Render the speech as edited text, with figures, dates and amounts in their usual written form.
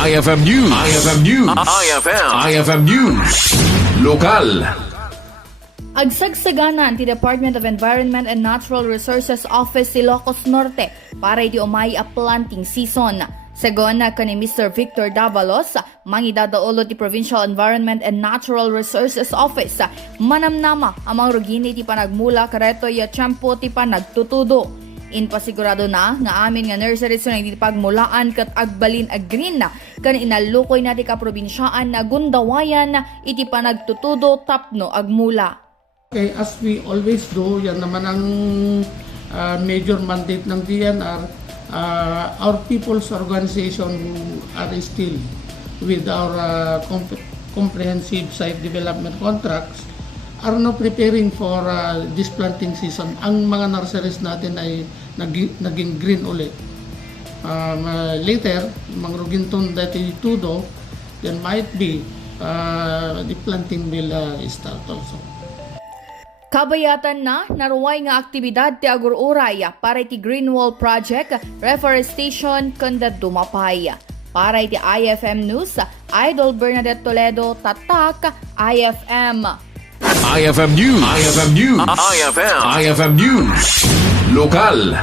IFM News. IFM News. IFM News. Lokal. Agsagsagana ang Department of Environment and Natural Resources Office Ilocos Norte para iti umay a planting season. Según ni Mr. Victor Davalos, mangidadaolo ti Provincial Environment and Natural Resources Office, manamnama amang rugini ti panagmula kareto ya tiyempo ti panagtutudo. Inpasigurado na nga amin nga nurseries na hindi pagmulaan kat agbalin ag green na kan inalukoy na ti kaprobinsyaan na gundawayan iti panagtutudo tapno agmula. Okay, as we always do, yan naman ang major mandate ng DNR. Our people's organization are still with our comprehensive site development contracts are now preparing for this planting season. Ang mga nurseries natin ay naging green ulit. Later, mangruginton dati tudo, then might be the planting will start also. Kabayatan na naruway nga aktibidad ti agur-uray para iti Green Wall Project Reforestation kanda dumapay. Para iti IFM News, Idol Bernadette Toledo, Tatak, IFM. IFM News. IFM News. IFM News. Lokal.